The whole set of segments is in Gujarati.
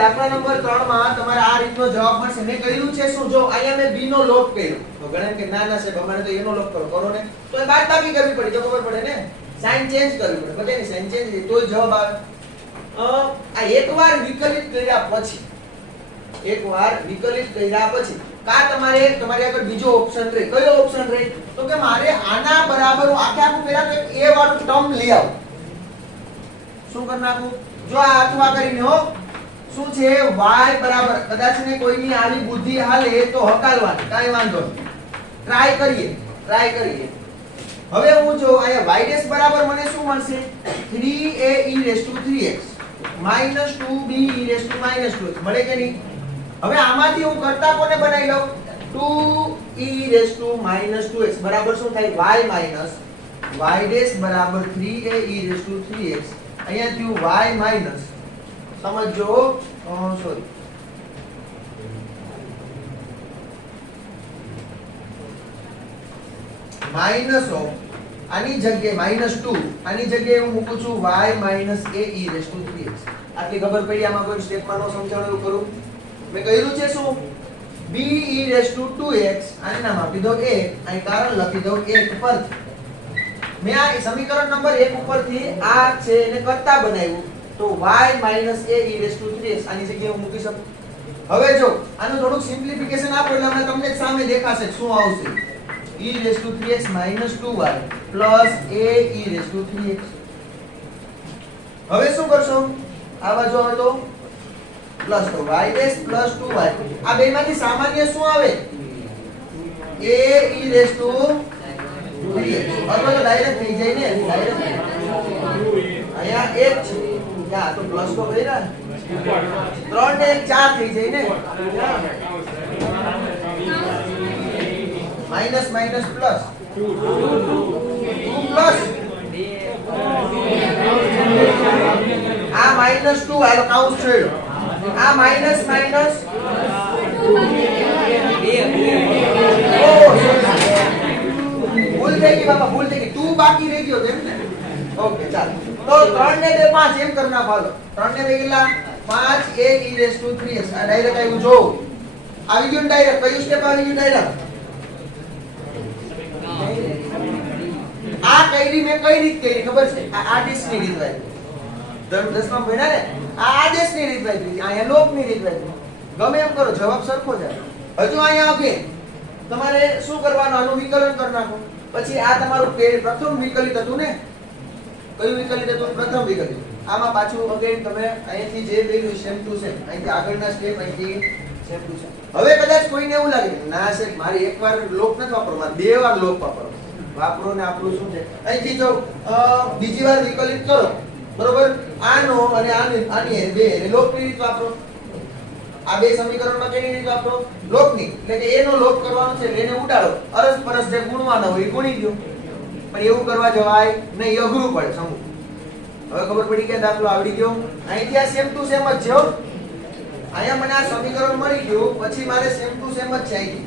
દાખલા નંબર 3 માં તમારે આ રીતનો જવાબ મળશે. મેં કહ્યું છે શું, જો અહીંયા મેં b નો લોપ કર્યો તો ગણે કે ના ના સાહેબ અમારે તો a નો લોપ કરો ને, તો એ બાદબાકી કરવી પડે, જો ખબર પડે ને, સાઈન ચેન્જ કરવી પડે. બધાની સાઈન ચેન્જ તો જવાબ આવે. આ એકવાર વિકલિત કર્યા પછી, એકવાર વિકલિત કર્યા પછી કા તમારી આગળ બીજો ઓપ્શન રહે. કયો ઓપ્શન રહે? તો કે મારે આના બરાબર આખે આખું પહેલા તો એક a વાળું ટર્મ લઈ આવો. શું કરી નાખું? જો આ અથવા કરીને હો, શું છે y બરાબર, કદાચ ને કોઈની આવી બુદ્ધિ હાલે તો હકાલવાની, કાઈ વાંધો નહીં, ટ્રાય કરીએ. હવે હું જો અહીંયા y' બરાબર મને શું મળશે? 3a e3x -2b e -2x મળે કે નહીં? હવે આમાંથી હું કરતા કોને બનાવી લઉં? 2e -2x બરાબર શું થાય? y બરાબર 3a e3x. અહીંયા થયું y માઈનસ, સમજો, સોરી, માઈનસ ઓફ આની જગ્યાએ -2, આની જગ્યાએ હું મૂકું છું y - a e3x. આટલી ખબર પડી? આમાં કોઈ સ્ટેપમાં નો સમજાવવાનું કરું. મેં કહ્યું છે શું? b e2x આને નામ આપી દો 1, અહીં કારણ લખી દો 1 પર. મેં આ સમીકરણ નંબર 1 ઉપરથી આ છે એને કરતા બનાવ્યું તો y - a e3x આની જગ્યાએ હું મૂકી શકું. હવે જો આનું થોડુંક સિમ્પ્લિફિકેશન આપો એટલે હમણાં તમને સામે દેખાશે શું આવશે. e3x - 2y plus a e3x. હવે શું કરશો? આ બાજુ આવે તો પ્લસ તો y' plus 2y. આ બેમાંથી સામાન્ય શું આવે? a e3x અથવા તો ડાયરેક્ટ થઈ જાય ને, ડાયરેક્ટ અહીંયા 1 છે, ત્યાં તો પ્લસ તો કર્યા 3 ને 4 થઈ જાય ને, માઈનસ માઈનસ પ્લસ 2 પ્લસ આ -2 આ કાઉન્ટ છે, આ માઈનસ માઈનસ ભૂલ થઈ ગઈ બાપા, ભૂલ થઈ ગઈ. 2 બાકી રહી ગયો એમ ને. ઓકે ચાલો, તો 3 ને 2 5 એમ કરી નાખો. હાલો 3 ને 2 કેટલા? 5 a e3x. આ ડાયરેક્ટ આવ્યું, જો આવી ગયું ડાયરેક્ટ. કયું સ્ટેપ આવી ગયું ડાયરેક્ટ? આ કઈ મેં કઈ રીત કરી ખબર છે? આ આદેશની રીત વાપરી. 10 માં ભણ્યા ને, આ આદેશની રીત વાપરી, અહીંયા લોપની રીત વાપરી. ગમે એમ કરો, જવાબ સરખો જ આવે. હજુ અહીંયા આવે તમારે શું કરવાનું? આનું વિકલન કરી નાખો. પછી આ તમારું પ્રથમ વિકલિત હતું ને, કયું વિકલિત હતું? પ્રથમ વિકલિત. આમાં પાછું અગેન તમે અહીંથી જે કર્યું સેમ ટુ સેમ, અહીંથી આગળના સ્ટેપ અહીંથી સેમ ટુ સેમ. હવે કદાચ કોઈને એવું લાગે ના સાહેબ મારી એકવાર લોપ નથી વાપરવો, મારે 2 વાર લોપ વાપરવો. વાપરો ને આપણું શું છે? અહીંથી જો બીજી વાર વિકલિત કરો, બરોબર, આનો અને આની બે લોપની રીત વાપરો. આ બે સમીકરણમાં કેવી રીત વાપરો? લોપની. એટલે કે a નો લોપ કરવાનો છે, એને ઉડાડો, અરસ પરસ જે ગુણવાના હોય એ ગુણી દો. પણ એવું કરવા જવાય નહીં, અઘરું પડે સમૂહ. હવે ખબર પડી કે દાખલો આવડી ગયો. અહીંથી આ સેમ ટુ સેમ જ છે હો. અહીંયા મને આ સમીકરણ મળી ગયું, પછી મારે સેમ ટુ સેમ જ છે અહીંથી,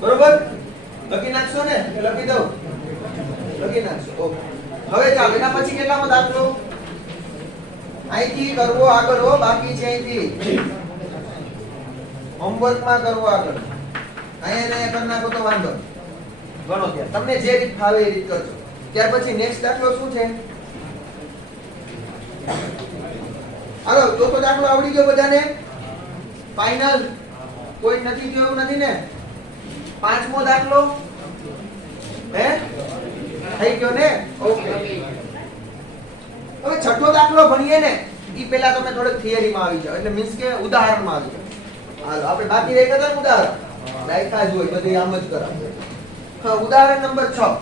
બરોબર. લખી નાખશો ને? લખી દઉં, લખી નાખશો. ઓકે, હવે ચાલો એના પછી કેટલામો દાખલો? અહીંથી કરવો આગળ હો, બાકી છે અહીંથી હોમવર્ક માં કરવો આગળ. અહીંયા કરી નાખો તો વાંધો ગણો ત્યાં, તમને જે રીત ફાવે એ રીત કરજો. ત્યાર પછી નેક્સ્ટ દાખલો શું છે? હાલો તો દાખલો આવડી ગયો બધાને? ફાઇનલ? કોઈ નથી ગયો એવું નથી ને? 5મો દાખલો હે થઈ ગયો ને? ઓકે, હવે 6થો દાખલો ભણીએ ને, ઈ પહેલા તમે થોડુંક થિયરીમાં આવી જાવ, એટલે મીન્સ કે ઉદાહરણમાં આવી જાવ. હાલો આપણે બાકી રહી ગયા હતા ઉદાહરણ, દાયકા જ હોય બધી આમ જ કરાવે. હા, ઉદાહરણ નંબર 6.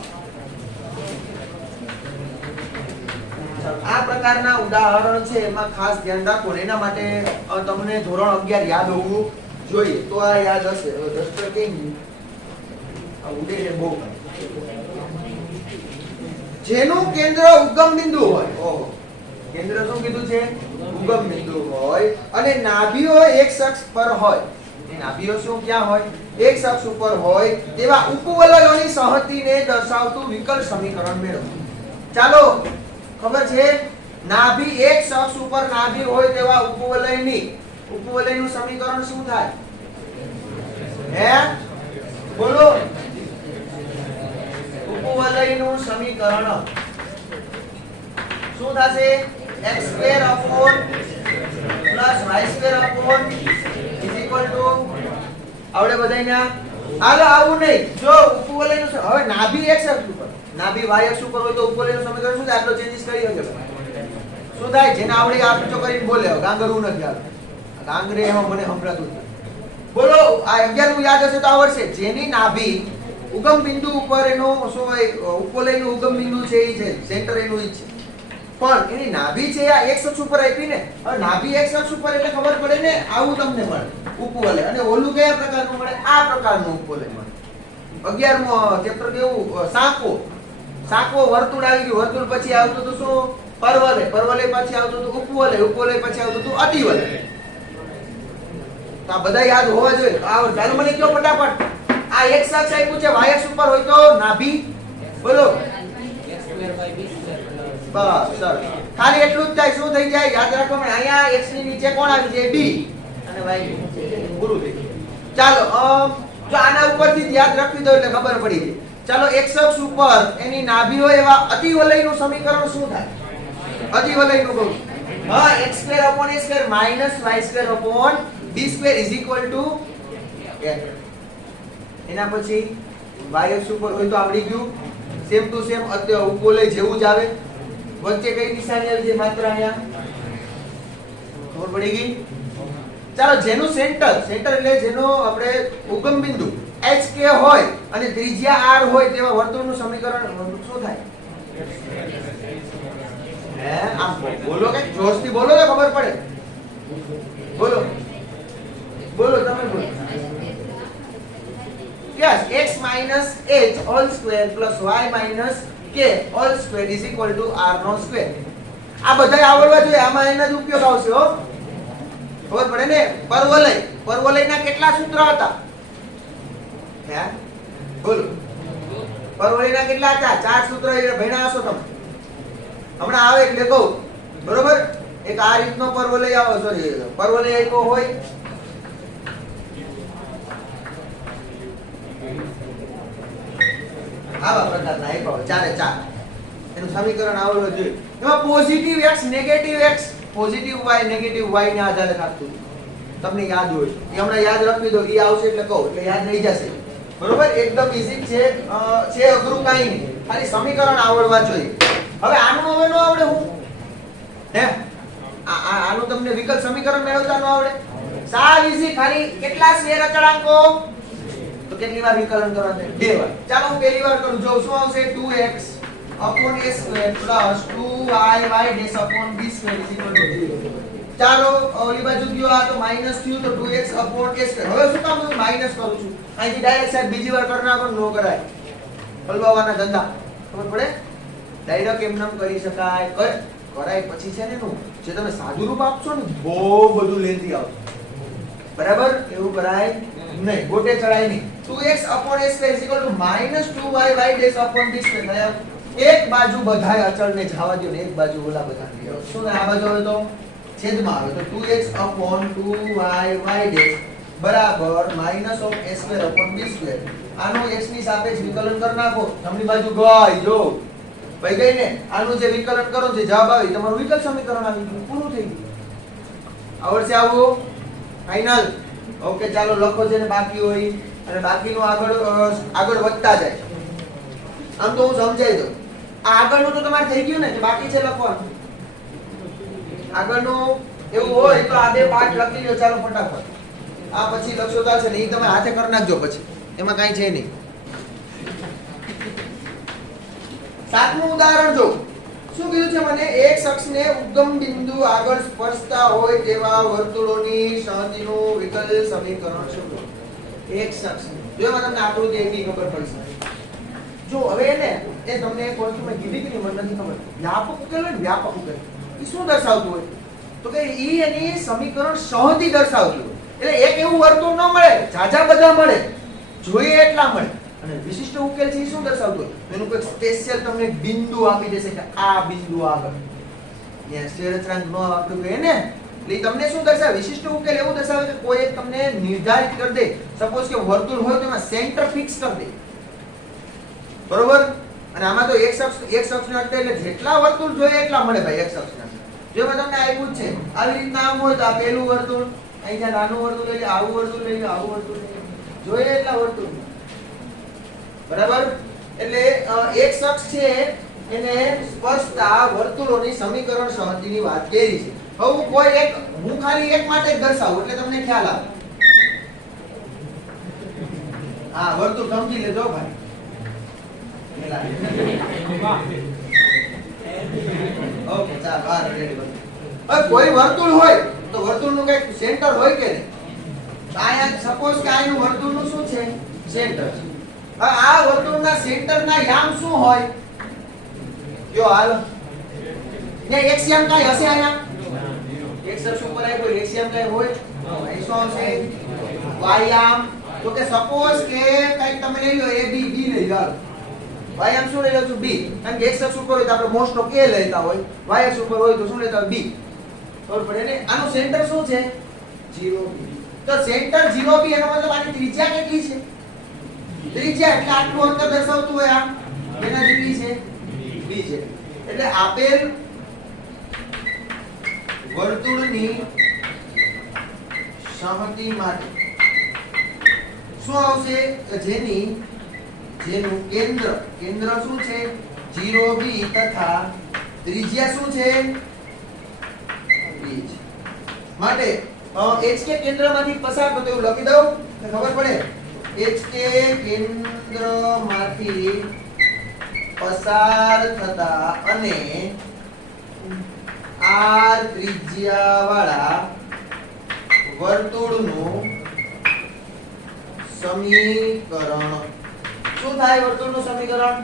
આ પ્રકારના ઉદાહરણ છે, એમાં ખાસ ધ્યાન રાખો ને. એના માટે તમને ધોરણ 11 યાદ હોવું જોઈએ, તો આ યાદ હશે. હવે દસ્તર કેમ આ ઉડે છે બહુ. જેનું કેન્દ્ર ઉગમ બિંદુ હોય, ઓહો, કેન્દ્ર શું કીધું છે? ઉગમ બિંદુ હોય, અને નાભીઓ એક અક્ષ પર હોય. એ નાભીઓ શું ક્યાં હોય? એક અક્ષ ઉપર હોય તેવા ઉપવલયોની સંહતિને દર્શાવતું વિકલ સમીકરણ મેળવો. ચાલો, ખબર છે નાભી એક અક્ષ ઉપર નાભી હોય તેવા ઉપવલયનું સમીકરણ શું થાય? હે બોલો, ઉપવલયનું સમીકરણ શું થશે? x² upon plus y² upon is equal to આવડે બધાયને? હાલો આવું નહીં, જો ઉપવલયનું હવે નાભી x અક્ષ ઉપર, નાભી y અક્ષ ઉપર હોય તો ઉપવલયનું સમીકરણ શું થાય? આટલો ચેન્જીસ કરી શકે શું થાય? જેને આવડે આપચો કરીને બોલે, ગાંગરવું નથી આવે, ગાંગરે એમાં મને સંભળાતું નથી. બોલો, આ 11 યાદ હશે તો આવડશે. જેની નાભી ઉગમ બિંદુ ઉપર એનો શું હોય, ઉપવલયનું ઉગમ બિંદુ છે એ છે, સેન્ટર એનું ઈ છે, પણ એની નાભી છે આ x અક્ષ ઉપર આપી ને. હવે નાભી x અક્ષ ઉપર એટલે ખબર પડે ને, આવું તમને મળે ઉપવલય. અને ઓલું કયા પ્રકારનું મળે? આ પ્રકારનું ઉપવલય મળે. 11મો ચેપ્ટર કેવું? સાંકો વર્તુળ આવી ગયું. વર્તુળ પછી આવતું હતું શું? પરવલય. પરવલય પછી આવતું હતું ઉપવલય. ઉપવલય પછી આવતું હતું અતિવલય. તો આ બધા યાદ હોવા જોઈએ. ચાલો મને કયો ફટાફટ, આ x અક્ષ આપ્યું છે, y અક્ષ ઉપર હોય તો નાભી બોલો. બસ સર, ખાલી એટલું જ થાય. શું થઈ જાય? યાદ રાખો. અહીંયા x ની નીચે કોણ આવી જાય? b, અને y ની નીચે પૂરું થઈ ગયું. ચાલો જો આના ઉપરથી યાદ રાખી દો એટલે ખબર પડી ગઈ. ચાલો x અક્ષ ઉપર એની નાભી હોય એવા અતિવલયનું સમીકરણ શું થાય? અતિવલયનું કહું. હા, x² upon a² minus y² upon b² is equal to a. એના પછી y અક્ષ ઉપર હોય તો આવડી ગયું. સેમ ટુ સેમ ઉપવલય જેવું જ આવે. વચ્ચે કઈ નિશાની આવી છે? માત્ર અહીંયા. ખબર પડી ગઈ? ચાલો, જેનું સેન્ટર એટલે જેનો આપણે ઉગમ બિંદુ HK હોય અને ત્રિજ્યા r હોય તેવા વર્તુળનું સમીકરણ શું થાય? હે આમ બોલો, કે જોશથી બોલો તો ખબર પડે. બોલો બોલો, તમે બોલો. Yes, x minus h all square plus y minus k all square is equal to r નો સ્ક્વેર. આ બધાય આવડવા જોઈએ. આમાં એના જ ઉપયોગ આવશે હો. ખબર પડે ને? પરવલયના કેટલા સૂત્ર હતા? હે બોલો, પરવલયના કેટલા હતા? 4 સૂત્ર ભણ્યા હશો તમે. હમણાં આવે એટલે કહું, બરોબર? એક આ રીતનો પરવલય આવે, સોરી પરવલય આપ્યો હોય, આવા પ્રકારના આપ્યા હોય 4 4, એનું સમીકરણ આવડવું જોઈએ. એમાં positive x negative x, positive y negative y ને આધારે થાતું તમને યાદ હોય. એ હમણાં યાદ રાખી દો. એ આવશે એટલે કહું એટલે યાદ રહી જશે. બરોબર? એકદમ ઈઝી છે. અઘરું કાઈ નહીં, ખાલી સમીકરણ આવડવા જોઈએ. હવે આનું હવે નો આવડે હું હે આનું તમને વિકલ્પ સમીકરણ મેળવતા નો આવડે? સાવ ઈઝી. ખાલી કેટલા છે અચળાંકો? તો કેટલી વાર વિકલન કરવા છે? 2 વાર. ચાલો હું પહેલી વાર કરું. જો શું આવશે? 2x upon a square plus 2y y dash upon b square is equal to 0. ચાલો ઓલી બાજુ ગયો, આ તો માઈનસ થયું તો 2x upon a square. હવે શું કામ હું માઈનસ કરું છું? અહીંથી ડાયરેક્ટ સાહેબ બીજી વાર કરી નાખો, નો કરાય. હલવાવાના ધંધા ખબર પડે? ડાયરેક્ટ એમ નામ કરી શકાય, કરાય. પછી છે ને એનું જે તમે સાદું રૂપ આપશો ને, બહુ બધું લેન્થી આવશે. બરાબર? એવું કરાય નહીં, ગોટે ચડાય નહીં. 2x upon a square is equal to minus 2y y dash upon b square. એક બાજુ બધાય અચળને જવા દો ને એક બાજુ ઓલા બધા શું આ બાજુ આવે તો છેદમાં આવે તો 2x upon 2y y dash બરાબર minus of a square upon b square. આનું x ની સાપેક્ષ વિકલન કરી નાખો. જમણી બાજુ ગઈ જો ભાઈ ગઈ ને. આનું જે વિકલન કરો જે જવાબ આવે તમારું વિકલ સમીકરણ આવી ગયું, પૂરું થઈ ગયું. આવડશે આવું? ફાઇનલ? ઓકે, ચાલો લખો છે ને બાકી હોય અને બાકીનું આગળ વધતા જાય. આમ તો હું સમજાઈ દઉં. આ આગળનું તો તમારે થઈ ગયું ને, બાકી છે લખવાનું. આગળનું એવું હોય તો આ બે પાઠ લખી લો. ચાલો ફટાફટ. આ પછી લખશો ચાલશે ને, એ તમે હાથે કરી નાખજો પછી, એમાં કાંઈ છે નહીં. 7મું ઉદાહરણ જો. શું કીધું છે મને? એક અક્ષને ઉગમ બિંદુ આગળ સ્પર્શતા હોય તેવા વર્તુળોની સહજીનું વિકલ સમીકરણ શોધો. એક અક્ષ જો એમાં તમને આકૃતિ એવી ખબર પડશે. જો હવે ને એ તમને એક વસ્તુ મેં કીધી કે મને નથી ખબર. વ્યાપક ઉકેલ હોય ને, વ્યાપક ઉકેલ એ શું દર્શાવતું હોય? તો કે ઈ એની સમીકરણ સહજી દર્શાવતું હોય. એટલે એક એવું વર્તુળ ન મળે, જાજા બધા મળે, જોઈએ એટલા મળે. અને વિશિષ્ટ ઉકેલ છે એ શું દર્શાવતું હોય? એનું કોઈ સ્પેશિયલ તમને બિંદુ આપી દેશે કે આ બિંદુ આગળ ત્યાં સ્થિર અચળાંક નો આપણે કહીએ ને, એટલે તમને શું દર્શાવે? વિશિષ્ટ ઉકેલ એવું દર્શાવે કે કોઈ એક તમને નિર્ધારિત કરી દે. સપોઝ કે વર્તુળ હોય તો એમાં સેન્ટર ફિક્સ કરી દે, બરોબર? અને આમાં તો એક અક્ષના અંતે એટલે જેટલા વર્તુળ જોઈએ એટલા મળે ભાઈ. એક અક્ષના જો મેં તમને આપ્યું છે આવી રીતના આમ હોય તો આ પહેલું વર્તુળ, અહીંયા નાનું વર્તુળ લઈ લો, આવું વર્તુળ લઈ લો, આવું વર્તુળ લઈ લો, જોઈએ એટલા વર્તુળ, બરાબર? એટલે એક શખ્સ છે એને સ્પર્શતા વર્તુળોની સમીકરણ સંહતિની વાત કરી છે. હવે કોઈ એક હું ખાલી એક માટે જ દર્શાવું એટલે તમને ખ્યાલ આવે. હા, વર્તુળ સમજી લેજો ભાઈ. ઓકે, ચાલો આ રેડી બન. હવે કોઈ વર્તુળ હોય તો વર્તુળનું કઈક સેન્ટર હોય કે નહીં? આયા સપોઝ કે આનું વર્તુળનું શું છે? સેન્ટર છે. હવે આ વર્તુળના સેન્ટરના યામ શું હોય? જો હાલ ને એક્સ યામ કાઈ હશે આયા? એક્સ અક્ષ ઉપર આય કોઈ એક્સ યામ કાઈ હોય? અહીં શું આવશે? વાય યામ. તો કે સપોઝ કે કઈક તમે લઈ લો a b b લઈ લો. y આમ શું લઈ લો છો? b. કારણ કે x અક્ષ ઉપર હોય તો આપણે મોસ્ટ ઓફ a લેતા હોય, y અક્ષ ઉપર હોય તો શું લેતા હોય? b. ખબર પડે ને? આનું સેન્ટર શું છે? 0b. તો સેન્ટર 0b એનો મતલબ આની ત્રિજ્યા કેટલી છે? ત્રિજ્યા એટલે આટલું અંતર દર્શાવતું હોય આ એના જેટલી છે? b છે. એટલે આપેલ વર્તુળની સમમિતિ માટે શું આવશે? જેનું કેન્દ્ર શું છે? 0b તથા ત્રિજ્યા શું છે? b છે. માટે HK કેન્દ્રમાંથી પસાર થતો એવું લખી દઉં તો ખબર પડે. HK કેન્દ્રમાંથી પસાર થતા અને r ત્રિજ્યાવાળા વર્તુળનું સમીકરણ શું થાય? વર્તુળનું સમીકરણ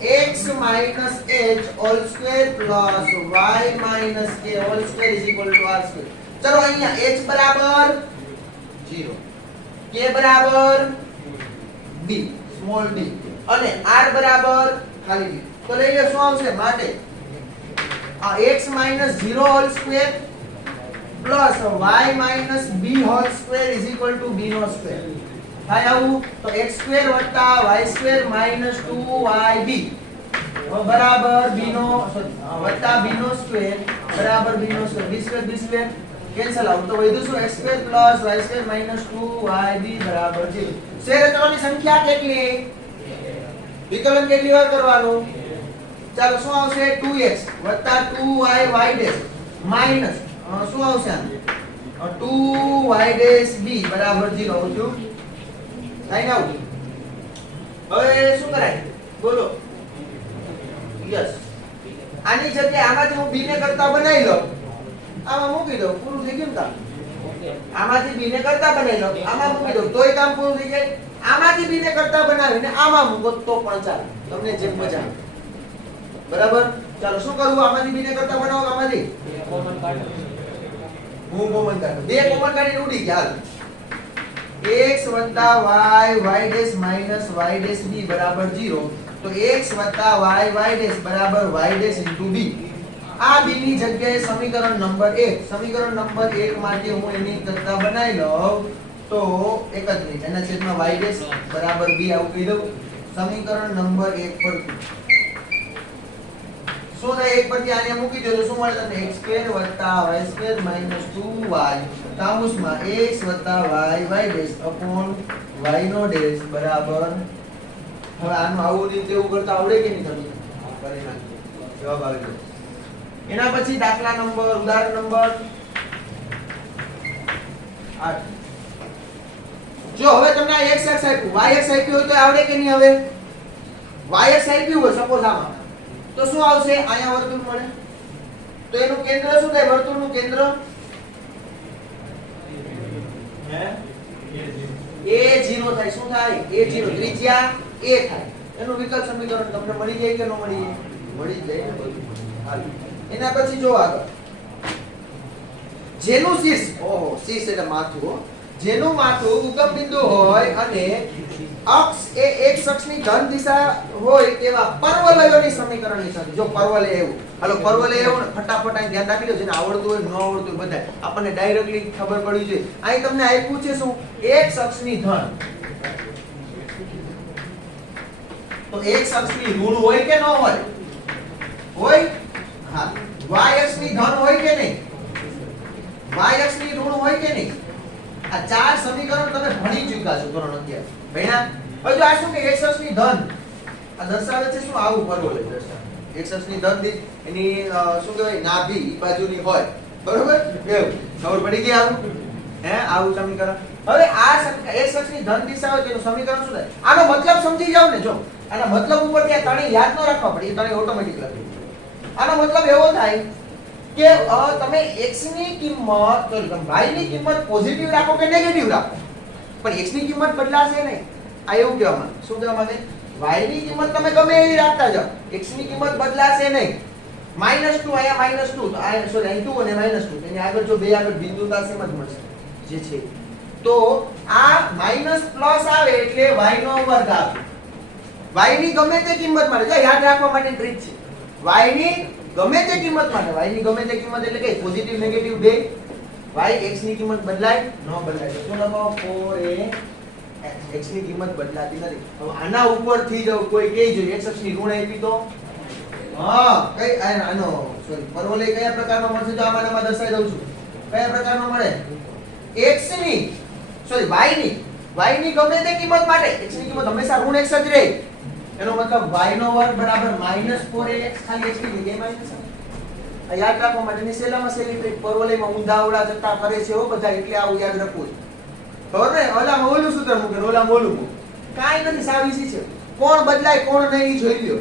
x - h whole square plus y - k whole square = r². ચલો અહીંયા h બરાબર 0, k બરાબર b સ્મોલ b અને r બરાબર ખાલી b. તો લઈ લો શું આવશે? માટે આ x - 0 whole square plus y - b whole square = b નો સ્ક્વેર થાય આવું. તો x² + y² - 2yb બરાબર b નો વત્તા b નો સ્ક્વેર બરાબર b નો સ્ક્વેર. b² cancel out. તો વધ્યું શું? x² + y² - 2yb બરાબર 0. શેરચરોની સંખ્યા કેટલી? વિકલન કેટલી વાર કરવાનું? ચાલો શું આવશે? 2x + 2y માઈનસ શું આવશે? 2y' b બરાબર 0 આવશું. થાય ને? હવે શું કરાય? બોલો. યસ. આની જગ્યાએ આમાંથી હું b ને કરતા બનાવી લઉં, આમાં મૂકી દઉં, પૂરું થઈ ગયું ને કામ. આમાંથી b ને કરતા બનાવી લઉં, આમાં મૂકી દઉં, તોય કામ પૂરું થઈ જાય. આમાંથી b ને કરતા બનાવીને આમાં મૂકો તો પણ ચાલે, તમને જે મજા આવે. બરાબર? ચાલો શું કરવું? આમાંથી b ને કરતા બનાવો. આમાંથી કોમન કાઢો. હું કોમન કાઢું. બે કોમન કાઢીને ઉડી ગયા. x + y y' - y' b બરાબર 0. તો x + y y' બરાબર y' * b. આ b ની જગ્યાએ સમીકરણ નંબર 1, સમીકરણ નંબર 1 માટે હું એની કરતા બનાવી લઉં તો 31 એના છેદમાં y' બરાબર b આવું કહી દઉં. સમીકરણ નંબર 1 પર શું થાય? 1 પરથી આને મૂકી દો તો શું મળે તમને? x² + y² - 2y કાઉન્સમાં x + y y' નો ડેશ બરાબર. હવે આનું આવું રીતે એવું કરતા આવડે કે નહીં તમને? કરી નાખજો. જવાબ આવી ગયો. એના પછી દાખલા નંબર ઉદાહરણ નંબર 8. જો હવે તમને આ x અક્ષ આપ્યું, y અક્ષ આપ્યું હોય તો આવડે કે નહીં? હવે y અક્ષ આપ્યું હોય સપોઝ આમાં તો શું આવશે? અહીંયા વર્તુળ મળે તો એનું કેન્દ્ર શું થાય? વર્તુળનું કેન્દ્ર a0 થાય. શું થાય? a0. ત્રિજ્યા a થાય. એનું વિકલ સમીકરણ તમને મળી જાય કે ન મળી જાય? મળી જાય. હાલ એના પછી જો આગળ જેનું શીર્ષ, ઓહો શીર્ષ એટલે માથું, જેનું માથું ઉગમ બિંદુ હોય અને અક્ષ એ એક અક્ષની ધન દિશા હોય તેવા પરવલયોની સમીકરણની સંખ્યા. જો પરવલય એવું, હાલો પરવલય એવું ને ફટાફટ અહીં ધ્યાન રાખી લો, જેને આવડતું હોય ન આવડતું હોય બધાય આપણને ડાયરેક્ટલી ખબર પડવી જોઈએ. અહીં તમને આપ્યું છે શું? એક અક્ષની ધન. તો એક અક્ષની ઋણ હોય કે ન હોય? હોય. હા. y અક્ષની ધન હોય કે નહીં? y અક્ષની ઋણ હોય કે નહીં? આ ચાર સમીકરણ તમે ભણી ચૂક્યા છો ધોરણ 11. ભણ્યા? હવે જો આ શું કે x અક્ષની ધન આ દર્શાવે છે શું? આવું પરવલય દર્શાવે. x અક્ષની ધન એની શું કહેવાય? નાભી ઈ બાજુની હોય. બરોબર? એવું. ખબર પડી ગઈ આવું? હે આવું સમીકરણ. હવે આ x અક્ષની ધન દિશા હોય તેનું સમીકરણ શું થાય? આનો મતલબ સમજી જાવ ને. જો આના મતલબ ઉપર ત્યાં ત્રણેય યાદ ન રાખવા પડે, એ ત્રણેય ઓટોમેટિક લખી. આનો મતલબ એવો થાય કે તમે x ની કિંમત તો y ની કિંમત પોઝિટિવ રાખો કે નેગેટિવ રાખો, પણ x ની કિંમત બદલાશે નહીં. આ એવું કહેવા માંગે. શું કહેવા માંગે? y ની કિંમત તમે ગમે એવી રાખતા જાઓ, x ની કિંમત બદલાશે નહીં. -2 અહીંયા -2 તો આ સોરી અહીં 2 અને -2 એની આગળ જો બે આગળ બિંદુ થશે એમ જ મળશે જે છે. તો આ માઈનસ પ્લસ આવે એટલે y નો વર્ગ આવે. y ની ગમે તે કિંમત માટે જો યાદ રાખવા માટે ટ્રીક છે. y ની ગમે તે કિંમત માટે, y ની ગમે તે કિંમત એટલે કે પોઝિટિવ નેગેટિવ બે, y x ની કિંમત બદલાય ન બદલાય તો શું લખો? 4a x ની કિંમત બદલાતી નથી. હવે આના ઉપરથી જો કોઈ કહે જો x અક્ષની ઋણ આપી તો હા કઈ આનો સોરી પરવલય કયા પ્રકારનો મળશે? જો આમાં દર્શાવી દઉં છું. કયા પ્રકારનો મળે? x ની સોરી y ની ગમે તે કિંમત માટે x ની કિંમત હંમેશા ઋણ x જ રહે. એનો મતલબ y નો વર્ગ બરાબર -4ax. ખાલી x ની જગ્યાએ માઈનસ આવે. આ યાદ રાખવા માટેની સેલામાં સેલી ટ્રીક. પરવલયમાં ઊંધાવડા જતા કરે છે હો બધા, એટલે આવું યાદ રાખવું. ખબર ને? ઓલામાં ઓલું સૂત્ર મૂકે, ઓલામાં ઓલું મૂકે. કાઈ નથી, સાવ ઈઝી છે. કોણ બદલાય કોણ નહીં ઈ જોઈ લ્યો.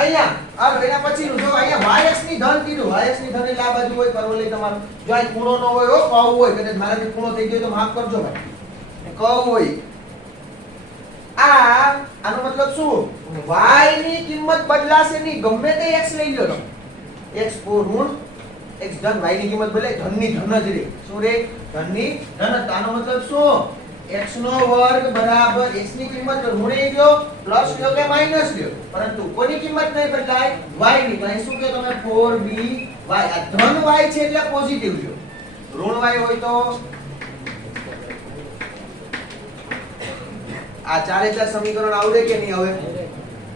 અહીંયા આ એના પછીનું જો અહીંયા y x ની ધન કીધું. y x ની ધન એટલે આ બાજુ હોય પરવલય તમારું. જો આ ખૂણો ન હોય હો, કર્વ હોય. કદાચ મારાથી ખૂણો થઈ ગયો તો માફ કરજો ભાઈ. કર્વ હોય. આનો મતલબ શું? y ની કિંમત બદલાશે નહીં, ગમે તે x લઈ લો તમે. x ઋણ x ધન, y ની કિંમત બદલાય, ધન ની ધન જ રહે. શું રહે? ધન ની ધન. આનો મતલબ શું? x નો વર્ગ બરાબર x ની કિંમત ઋણ લ્યો, પ્લસ લ્યો કે માઈનસ લ્યો, પરંતુ કોની કિંમત નહીં બદલાય? y ની. તો અહીં શું કહો તમે? 4by. આ ધન y છે એટલે પોઝિટિવ લ્યો, ઋણ y હોય તો આ ચારે ચાર સમીકરણ આવડે કે નહીં? હવે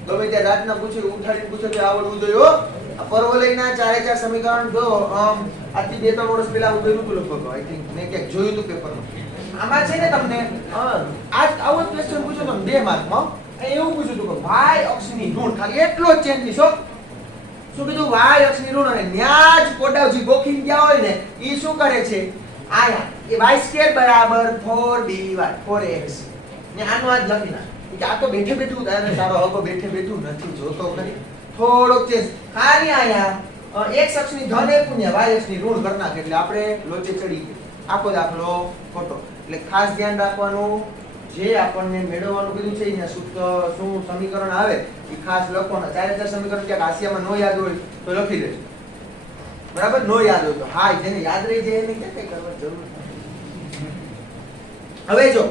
ગમે ત્યાં રાતના પૂછ્યું, ઉઠાડીને પૂછ્યું કે આવડવું જોઈએ હો. આ પરવલયના ચારે ચાર સમીકરણ જો આજથી 2-3 વર્ષ પહેલા હું કર્યું હતું લગભગ. આઈ થિંક મેં ક્યાંક જોયું હતું પેપરમાં. આમાં છે ને તમને આજ આવો જ ક્વેશ્ચન પૂછ્યો તો 2 માર્કમાં. એવું પૂછ્યું હતું કે y અક્ષની ઋણ, ખાલી એટલો જ ચેન્જ છે. શું કીધું? y અક્ષની ઋણ. અને ન્યા જ કોડાવજી ગોખી ગયા હોય ને ઈ શું કરે છે? આયા એ y² બરાબર 4by 4ax ને આનો આજ લખી નાખ કે આ તો બેઠે બેઠું તારો હકો બેઠે બેઠું નથી જોતો ખરી. થોડોક ચેન્જ ખાલી આયા x અક્ષની ધન એ પુણ્ય y અક્ષની ઋણ કરી નાખ એટલે આપણે લોચે ચડી ગયો. આખો દાખલો ખોટો. એટલે ખાસ ધ્યાન રાખવાનું, જે આપણને મેળવવાનું કીધું છે એના સૂત્ર શું સમીકરણ આવે એ ખાસ લખવાના. ચારે ચાર સમીકરણ ક્યાંક આસિયામાં નો યાદ હોય તો લખી દેજો. બરાબર? નો યાદ હોય તો હા, જેને યાદ રહી જાય એને ક્યાં કઈ કરવા જરૂર નથી. હવે જો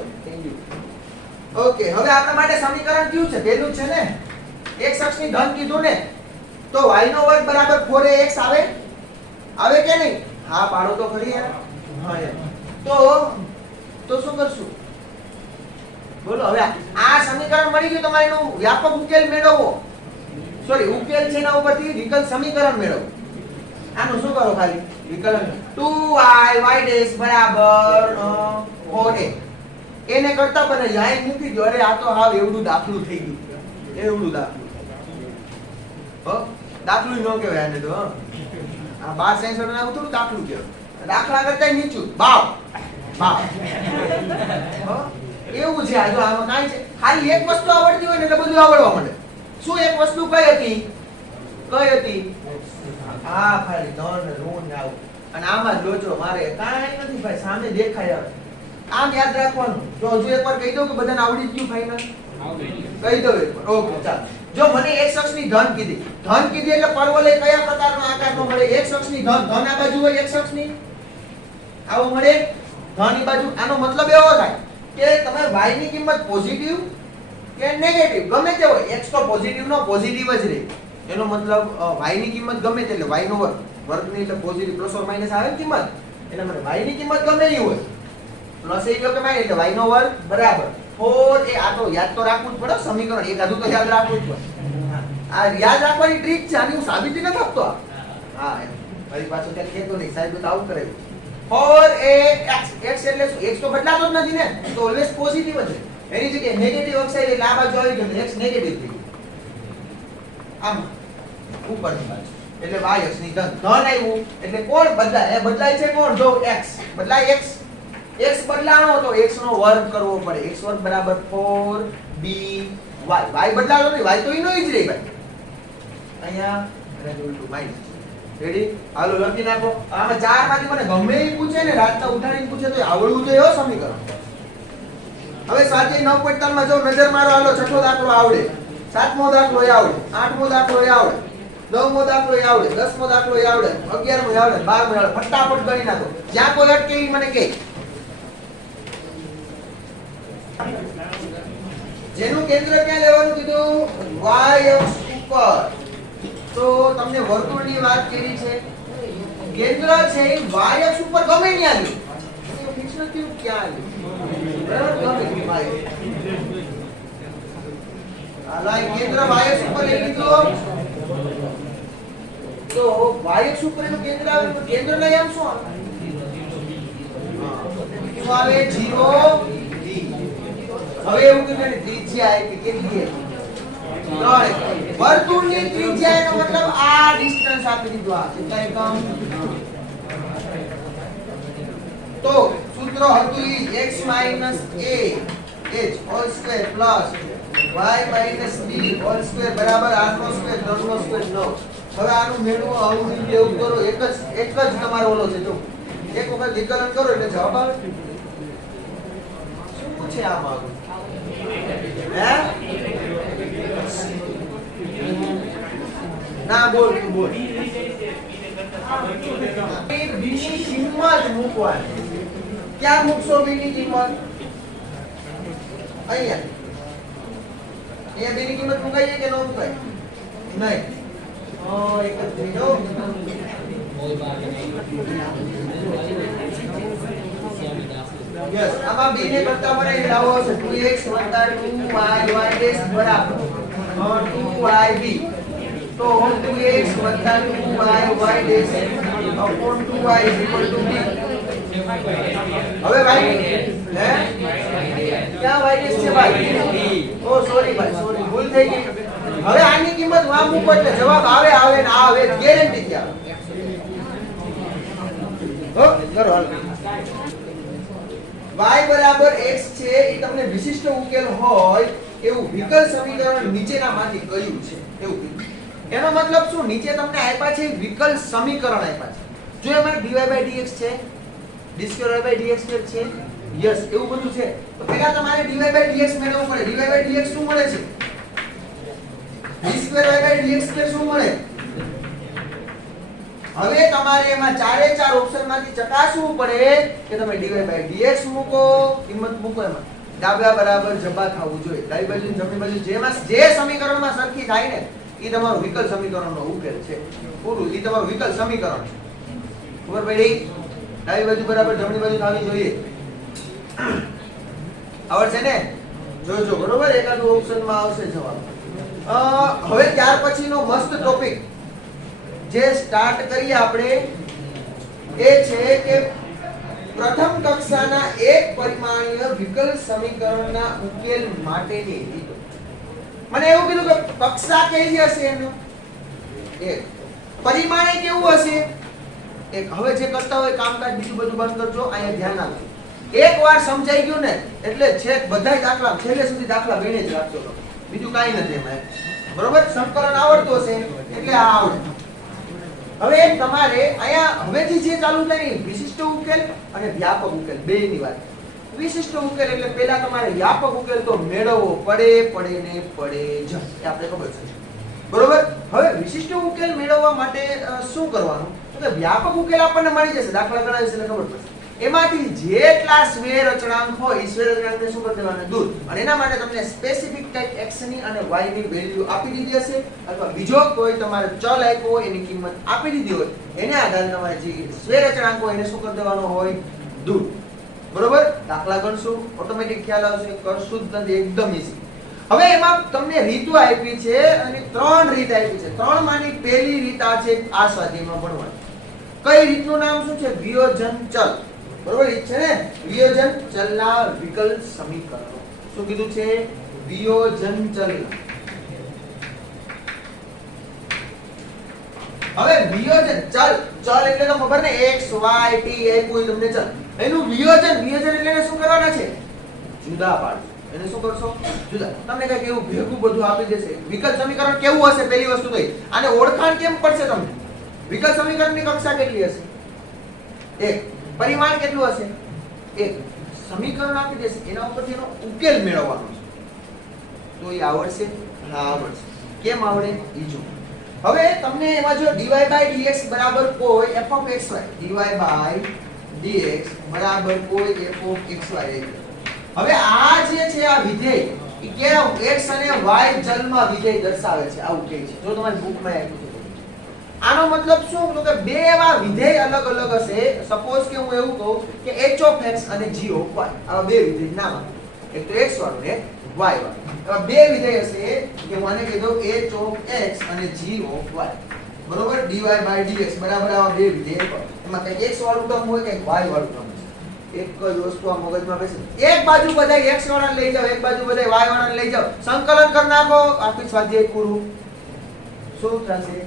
ઓકે, હવે આપણા માટે સમીકરણ કયું છે? પહેલું છે ને x અક્ષની ધન કીધું ને, તો y નો વર્ગ બરાબર 4ax આવે. આવે કે નહીં? હા પાડો તો ખરી યાર. હા યાર. તો શું કરશું? બોલો. હવે આ સમીકરણ મળી ગયું તમારે, એનું વ્યાપક ઉકેલ મેળવવો. સોરી ઉકેલ છે એના ઉપરથી વિકલ સમીકરણ મેળવો. આનું શું કરો? ખાલી વિકલન 2y બરાબર 4a એને કરતા બને લાઈન મૂકી દો. અરે આ તો હાવ એવડું દાખલું થઈ ગયું. એવડું દાખલું. દાખલું ન કહેવાય આને તો. આ 12 સાયન્સ વાળા થોડું દાખલું કહેવાય. દાખલા કરતા નીચું બાવ બાવ. એવું છે. આ જો આમાં કાઈ છે, ખાલી એક વસ્તુ આવડતી હોય ને એટલે બધું આવડવા માંડે. શું એક વસ્તુ કઈ હતી? હા ખાલી ધન ઋણ ને આવું. અને આમાં જ લોચો મારે કાઈ નથી ભાઈ, સામે દેખાય. આમ યાદ રાખવાનું. જો હજુ એકવાર કહી દઉં કે બધાને આવડી ગયું ફાઇનલ? કહી દઉં એકવાર. ઓકે ચાલો. જો મને x અક્ષની ધન કીધી એટલે પરવલય કયા પ્રકારનો આકારનો મળે? x અક્ષની ધન આ બાજુ હોય, x અક્ષની આવો મળે. ધનની બાજુ આનો મતલબ એવો થાય કે તમે y ની કિંમત પોઝિટિવ કે નેગેટિવ ગમે તે હોય x તો પોઝિટિવ નો પોઝિટિવ જ રહે એનો મતલબ y ની કિંમત ગમે તે એટલે y નો વર્ગ વર્ગની એટલે પોઝિટિવ પ્લસ ઓર માઈનસ આવે ને કિંમત એટલે મને y ની કિંમત ગમે એ હોય પ્લસ એ કે માઈનસ એટલે y નો વર્ગ બરાબર 4 એ આ તો યાદ તો રાખવું જ પડે સમીકરણ એક આધું તો યાદ રાખવું જ પડે આ યાદ રાખવાની ટ્રીક છે આની હું સાબિતી નથી આપતો હા ફરી પાછો ત્યાં કહેતો નહીં સાહેબ તો આવું કરે 4ax x એટલે શું x તો બદલાતો જ નથી ને તો ઓલવેઝ પોઝિટિવ જ છે એની જગ્યાએ નેગેટિવ અક્ષર એટલે આ બાજુ આવી ગયું x નેગેટિવ થઈ ગયું આમ ઉપરની બાજુ એટલે y અક્ષ ની ધન આવ્યું એટલે કોણ બદલાય એ બદલાય છે કોણ જો x બદલાય x x બદલાણો તો x નો વર્ગ કરવો પડે x વર્ગ બરાબર 4b y બદલાતો નહીં y તો ઈનો જ રહી ભાઈ અહીંયા અને ઉલટું માઈનસ રેડી હાલો લખી નાખો આમાં ચાર માંથી મને ગમે એ પૂછે ને રાતના ઉઠાડીને પૂછે તો આવડવું જોઈએ હો સમીકરણ હવે સ્વાધ્યાય 9.3 માં જો નજર મારો હાલો છઠ્ઠો દાખલો આવડે સાતમો દાખલો આવડે આઠમો દાખલો આવડે નવમો દાખલો આવડે 10મો દાખલો આવડે 11મો આવડે 12મો આવડે ફટાફટ ગણી નાખો જ્યાં કોઈ અટકે ઈ મને કહે જેનું કેન્દ્ર ક્યાં લેવાનું કીધું y અક્ષ ઉપર તો તમને વર્તુળની વાત કરી છે કેન્દ્ર છે y અક્ષ ઉપર ગમે ત્યાં લ્યો એ ફિક્સ નથી ક્યાં લ્યો બરાબર ગમે y આલા કેન્દ્ર y અક્ષ ઉપર લઈ લીધો તો y અક્ષ ઉપર એનું કેન્દ્ર આવે તો કેન્દ્રના નામ શું આવે શું આવે 0 હવે એવું કે ત્રિજ્યા કે કેટલી છે 3 વર્તુળની ત્રિજ્યા એનો મતલબ આ ડિસ્ટન્સ આપી દીધું આ કેટલા એકમ તો સૂત્ર હતું x - a h whole square plus y - b whole square બરાબર r નો સ્ક્વેર 3 નો સ્ક્વેર 9 હવે આનું મેળવો આવું એવું કરો એક જ તમારો ઓલો છે જો એક વખત વિકલન કરો એટલે જવાબ આવે શું પૂછે આમાં હે ના બોલ તું બોલ b ની કિંમત મૂકવાની ક્યાં મૂકશો b ની કિંમત અહીંયા b ની કિંમત મુકાઈએ કે ન મુકાય નહીં એક જ મિનિટ યસ આમાં b ને કરતા મને લાવો છે 2x 2y y ડેશ બરાબર 2yb તો 2x 2y y dash upon 2y b હવે ભાઈ હે ક્યાં y ડેશ છે ભાઈ ઓ સોરી ભાઈ સોરી ભૂલ થઈ ગઈ હવે આની કિંમત વાં મૂકો એટલે જવાબ આવે આવે ને આવે ગેરંટી થી આવે હો કરો હાલ y બરાબર x છે એ તમને વિશિષ્ટ ઉકેલ હોય એવું વિકલ સમીકરણ નીચેનામાંથી કયું છે એવું કીધું એનો મતલબ શું નીચે તમને આપ્યા છે વિકલ સમીકરણ આપ્યા છે જો એમાં dy/dx છે d2y/dx છે યસ એવું બધું છે તો પહેલા તમારે dy/dx મેળવવું પડે dy/dx શું મળે છે d2y/dx શું મળે હવે તમારે એમાં ચારે ચાર ઓપ્શન માંથી ચકાસવું પડે કે તમે dy/dx મૂકો કિંમત મૂકો એમાં ડાબા બરાબર જબા થવું જોઈએ ડાબી બાજુ જમણી બાજુ જેમાં જે સમીકરણમાં સરખી થાય ને એ તમારું વિકલ સમીકરણનો ઉકેલ છે પૂરું એ તમારું વિકલ સમીકરણ છે ખબર પડી ડાબી બાજુ બરાબર જમણી બાજુ થવી જોઈએ આવડશે ને જોજો બરોબર એકાદું ઓપ્શનમાં આવશે જવાબ હવે ત્યાર પછીનો મસ્ત ટોપિક જે સ્ટાર્ટ કરીએ આપણે એ છે કે પ્રથમ કક્ષાના એક પરિમાણીય વિકલ સમીકરણના ઉકેલ માટેની રીતો મને એવું કીધું કે કક્ષા કેવી હશે એનું એક પરિમાણે કેવું હશે એક હવે જે કરતા હોય કામકાજ બીજું બધું બંધ કરજો અહીંયા ધ્યાન આપજો એકવાર સમજાઈ ગયું ને એટલે છેક બધાય દાખલા છેલ્લે સુધી દાખલા ગણીને જ રાખજો બીજું કાઈ નથી એમાં બરોબર સંકલન આવડતું હશે એટલે આ આવડે હવે તમારે અહીંયા હવેથી જે ચાલુ થાય ને વિશિષ્ટ ઉકેલ અને વ્યાપક ઉકેલ બેયની વાત વિશિષ્ટ ઉકેલ એટલે પહેલા તમારે વ્યાપક ઉકેલ તો મેળવવો પડે ને પડે જ એ આપણે ખબર છે બરોબર હવે વિશિષ્ટ ઉકેલ મેળવવા માટે શું કરવાનું તો કે વ્યાપક ઉકેલ આપણને મળી જશે દાખલા ગણાવીશ એટલે ખબર પડશે એમાંથી જેટલા સ્વેર અચળાંક હોય એ સ્વેર અચળાંકને શું કરી દેવાના દૂર અને એના માટે તમને સ્પેસિફિક કંઈક x ની અને y ની વેલ્યુ આપી દીધી હશે અથવા બીજો કોઈ તમારે ચલ આપ્યો હોય એની કિંમત આપી દીધી હોય એને આધારે તમારે જે સ્વેર અચળાંક હોય એને શું કરી દેવાનો હોય દૂર બરોબર દાખલા ગણશું ઓટોમેટિક ખ્યાલ આવશે કરશું જ નથી એકદમ ઈઝી હવે એમાં તમને રીતો આપી છે અને ત્રણ રીત આપી છે ત્રણ માંની પહેલી રીત આ છે આ સ્વાધ્યાયમાં ભણવાની કઈ રીતનું નામ શું છે વિયોજન ચલ બરોબર એ છે ને વિયોજન ચલના વિકલ સમીકરણો શું કીધું છે વિયોજન ચલ હવે વિયોજન ચલ ચલ એટલે તો ખબર ને x y t એ કોઈ તમને ચલ એનું વિયોજન એટલે શું કરવાના છે જુદા પાડો એને શું કરશો જુદા તમને કઈ એવું ભેગું બધું આપી દેશે વિકલ સમીકરણ કેવું હશે પહેલી વસ્તુ તો આને ઓળખાણ કેમ પડશે તમને વિકલ સમીકરણની કક્ષા કેટલી હશે 1 પરિમાણ કેટલું હશે 1 સમીકરણ આપી દેશે એના ઉપરથી એનો ઉકેલ મેળવવાનો છે તો એ આવડશે હા આવડશે કેમ આવડે ઈ જો હવે તમને એમાં જો dy/dx બરાબર કોઈ f(x, y) dy/dx બરાબર કોઈ f(x, y) હવે આ જે છે આ વિધેય એ કેવું x અને y ચલમાં વિધેય દર્શાવે છે આવું કહે છે જો તમારી બુકમાં આપ્યું છે આનો મતલબ શું તો કે બે એવા વિધેય અલગ અલગ હશે સપોઝ કે હું એવું કહું કે h(x) અને g(y) આવા બે વિધેય નામ આપો એક તો x વાળું ને y વાળું આવા બે વિધેય હશે કે હું આને કહી દઉં h(x) અને g(y) બરોબર dy/dx બરાબર આવા બે વિધેય એમાં કંઈક x વાળું ટર્મ હોય કંઈક y વાળું ટર્મ એક જ વસ્તુ આ મગજમાં બેસે એક બાજુ બધાય x વાળાને લઈ જાવ એક બાજુ બધાય y વાળાને લઈ જાવ સંકલન કરી નાખો આખી સ્વાધ્યાય પૂરું શું થશે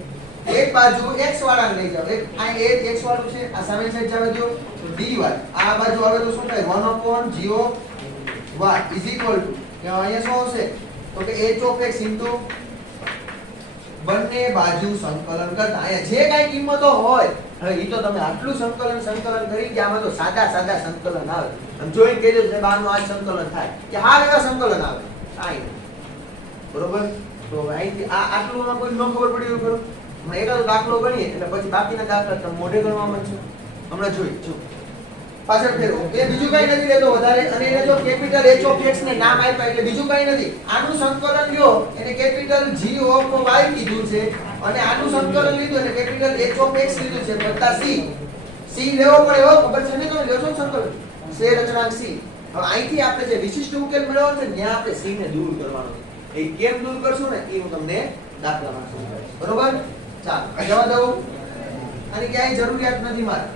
એક બાજુ x વાળાને લઈ જાવ એક આ એ x વાળું છે આ સામે સાઈડ જાવે દો તો dy આ બાજુ આવે તો શું થાય 1/g(y) કે અહીંયા શું આવશે તો કે h(x) બંને બાજુ સંકલન કરતા અહીંયા જે કાઈ કિંમતો હોય હવે ઈ તો તમે આટલું સંકલન કરી કે આમાં તો સાદા સંકલન આવે તમે જોઈને કહેજો કે બારનું આ સંકલન થાય કે હા એવા સંકલન આવે આઈ બરોબર તો અહીંથી આ આટલુંમાં કોઈ ન ખબર પડી એવું કરો હમણાં એકાદો દાખલો ગણીએ એટલે પછી બાકીના દાખલા તમે મોઢે ગણવા માંડશો હમણાં જોઈ જો પાછળ ફેરવો એ બીજું કઈ નથી લેતો વધારે અને એને જો કેપિટલ h(x) ને નામ આપ્યા એટલે બીજું કઈ નથી આનું સંકલન લ્યો એને કેપિટલ g(y) કીધું છે અને આનું સંકલન લીધું એટલે કેપિટલ h(x) લીધું છે વત્તા c લેવો પડે એવો ખબર છે ને તમે લેશો સંકલન સે રચનાંક c હવે અહીંથી આપણે જે વિશિષ્ટ ઉકેલ મેળવવાનો છે ત્યાં આપણે c ને દૂર કરવાનો છે એ કેમ દૂર કરશું ને એ હું તમને દાખલામાં સમજાવીશ બરોબર ચાલો જવા દઉં આની ક્યાંય જરૂરિયાત નથી મારે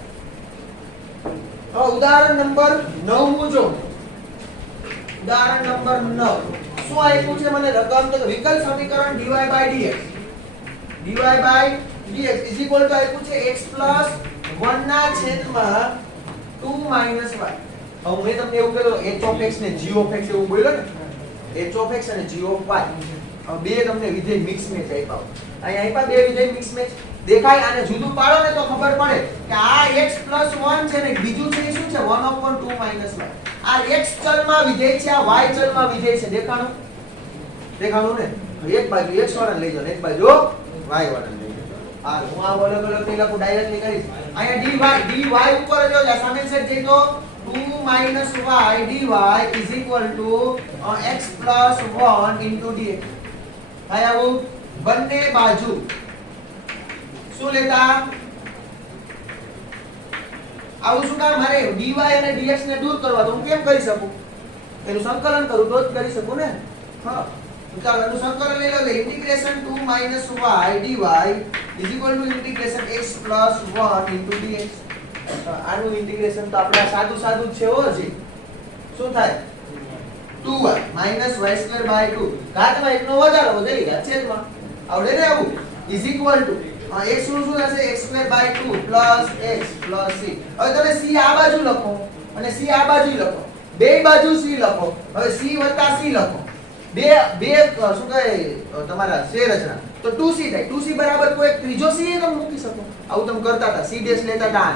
હવે ઉદાહરણ નંબર 9 મુજો ઉદાહરણ નંબર 9 શું આપ્યું છે મને રકમ તો વિકલ સમીકરણ dy/dx આપ્યું છે x + 1 ના છેદમાં 2 - y હવે મેં તમને એવું કીધું h(x) ને g(x) એવું બોલ્યો ને h(x) અને g(y) હવે બે તમને વિધેય મિક્સ મેચ આપ્યા અહીંયા આપ્યા બે વિધેય મિક્સ મેચ દેખાય આને જુદું પાડો ને તો ખબર પડે કે આ x + 1 છે ને બીજું છે એ શું છે 1/2 - y આ x ચલમાં વિધેય છે આ y ચલમાં વિધેય છે દેખાણું ને એક બાજુ x વાળાને લઈ જાઓ એક બાજુ y વાળાને લઈ જાઓ આ હું આ અલગ અલગ નહીં લખું ડાયરેક્ટલી કરીશ અહીંયા dy ઉપર જો સામે સાઈડ જઈ તો 2 - y dy x + 1 dx થાય આવું બંને બાજુ શું લેતા આવું શું કામ મારે dy અને dx ને દૂર કરવા તો હું કેમ કરી શકું એનું સંકલન કરું તો જ કરી શકું ને હા તો ચાલો એનું સંકલન લઈ લો એટલે integration 2 - y dy integration x + 1 dx આનું ઇન્ટિગ્રેશન તો આપણે સાદું જ છે હો જી શું થાય 2y - y²/2 ઘાતમાં એકનો વધારો વધેલી ઘાત છેદમાં આવડે ને આવું x શું હશે x²/2 + x + c હવે તમે c આ બાજુ લખો અને c આ બાજુ લખો બે બાજુ c લખો હવે c + c લખો બે શું કહે તમારા સે રચના તો 2c થાય 2c બરાબર કોઈ ત્રીજો c તમે મૂકી શકો આવું તમે કરતા હતા c' લેતા હતા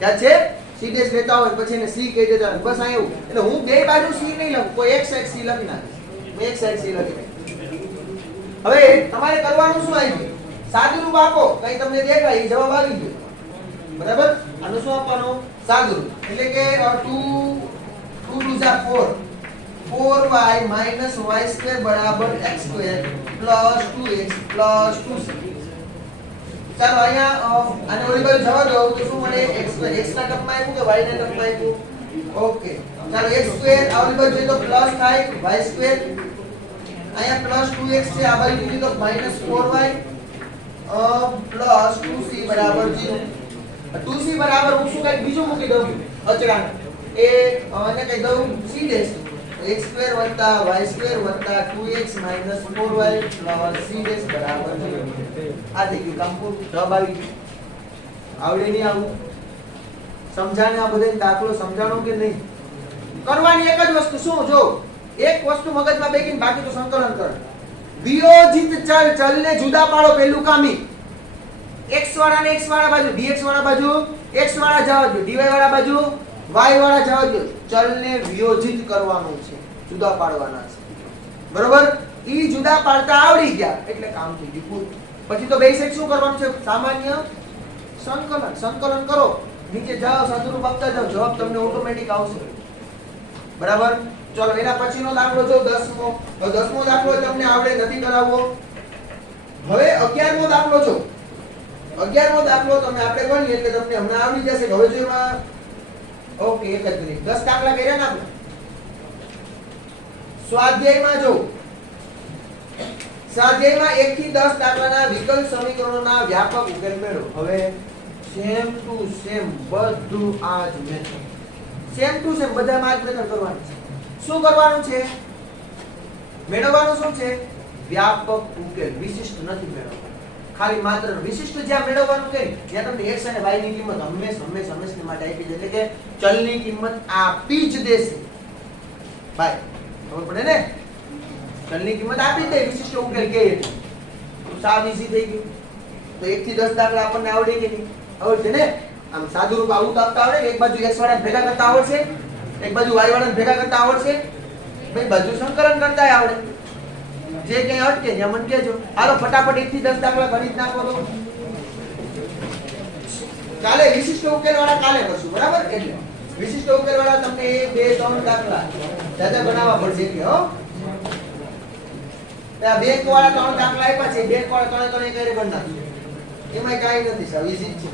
યાદ છે c' લેતા હોય પછી એને c કહી દેતા બસ આ એવું એટલે હું બે બાજુ c નહીં લખું કોઈ એક સાઈડ c લખી નાખીશ મેં એક સાઈડ c લખી નાખી હવે તમારે કરવાનું શું આવી સાદું રૂપ આપો કઈ તમને દેખાય એ જવાબ આવી ગયો બરાબર આનું શું આપવાનું સાદું એટલે કે 2 2 2 4 4y minus y square બરાબર x square plus 2x plus 2c ચાલો અહીંયા આને ઓલી બાજુ જવા દો તો શું મળે x square x ના ટર્મમાં આવ્યું કે y ના ટર્મમાં આવ્યું ઓકે ચાલો x square આ ઓલી બાજુ જઈએ તો પ્લસ થાય y square અહીંયા પ્લસ 2x છે આ બાજુ જઈએ તો minus 4y પ્લસ 2c બરાબર 0 2c બરાબર હું શું કઈ બીજું મૂકી દઉં અચળાંક એ અને કહી દઉં c ડેશ x square વત્તા y square વત્તા 2x minus 4y plus c dash બરાબર 0 આ થઈ ગયું કામ પૂરું જવાબ આવી ગયો આવડે નહીં આવું સમજાણે આ બધાય દાખલો સમજાણો કે નહીં કરવાની એક જ વસ્તુ શું જો એક વસ્તુ મગજમાં બેકીને બાકી તો સંકલન કરો વિયોજિત ચલને જુદા પાડો પહેલું કામી x વાળાને x વાળા બાજુ dx વાળા બાજુ x વાળા જવા દો dy વાળા બાજુ y વાળા જવા દો ચલને વિયોજિત કરવાનું છે જુદા પાડવાના છે બરોબર ઈ જુદા પાડતા આવડી ગયા એટલે કામ થઈ ગયું પૂરું પછી તો બેઝિક શું કરવાનું છે સામાન્ય સંકલન કરો નીચે જાઓ સાદુરૂપ આપતા જાઓ જવાબ તમને ઓટોમેટિક આવશે બરાબર ચલો એના પછીનો દાખલો જો 10મો તો 10મો દાખલો તમને આવડે નથી કરાવવો હવે 11મો દાખલો જો 11મો દાખલો તમે આપણે ગણીએ એટલે તમને હમણાં આવડી જશે હવે જો એમાં ઓકે એક જ મિનિટ 10 દાખલા કર્યા ને આપણે સ્વાધ્યાયમાં જો સ્વાધ્યાયમાં 1 થી 10 દાખલાના વિકલ સમીકરણોના વ્યાપક ઉકેલ મેળવો હવે સેમ ટુ સેમ બધું આ જ મેથડ સેમ ટુ સેમ બધામાં આ જ મેથડ કરવાની છે શું કરવાનું છે મેળવવાનું શું છે વ્યાપક ઉકેલ વિશિષ્ટ નથી મેળવવાનું ખાલી માત્ર વિશિષ્ટ જ્યાં મેળવવાનું કે જ્યાં તમને x અને y ની કિંમત હંમેશા માટે આપી દે એટલે કે ચલની કિંમત આપી જ દેશે ભાઈ ખબર પડે ને ચલની કિંમત આપી દે વિશિષ્ટ ઉકેલ કે તો સાવ ઈઝી થઈ ગયું તો 1 થી 10 દાખલા આપણને આવડે કે નહીં આવડે ને આમ સાદું રૂપ આવું આપતા આવડે એક બાજુ x વાળા ભેગા કરતા આવડશે એક બાજુ y વાળા ભેગા કરતા આવડશે બે બાજુ સંકલન કરતા આવડે જે કઈ અટકે ત્યાં મને કહેજો હાલો ફટાફટ 1 થી 10 દાખલા ગણિત નાખો તો કાલે વિશિષ્ટ ઉકેલ વાળા કાલે કરશું બરાબર એટલે વિશિષ્ટ ઉકેલ વાળા તમને 1 2 3 દાખલા દાદા બનાવવા પડશે કે હો ત્યાં બેંક વાળા 3 દાખલા આપ્યા છે બેંક વાળા 3 કરે ગણ નાખજો એમાં કાઈ નથી સાવ ઈઝી છે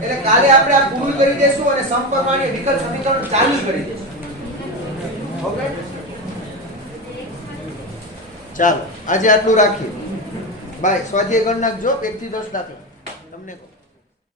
એટલે કાલે આપણે આ પૂરું કરી દેશું અને સંપર્કવાળી વિકલ સમીકરણ ચાલુ કરી દેશું ઓકે ચાલો આજે આટલું રાખીએ બાય સ્વાધ્યાય ગણ નાખજો 1 થી 10 દાખલા તમને કહું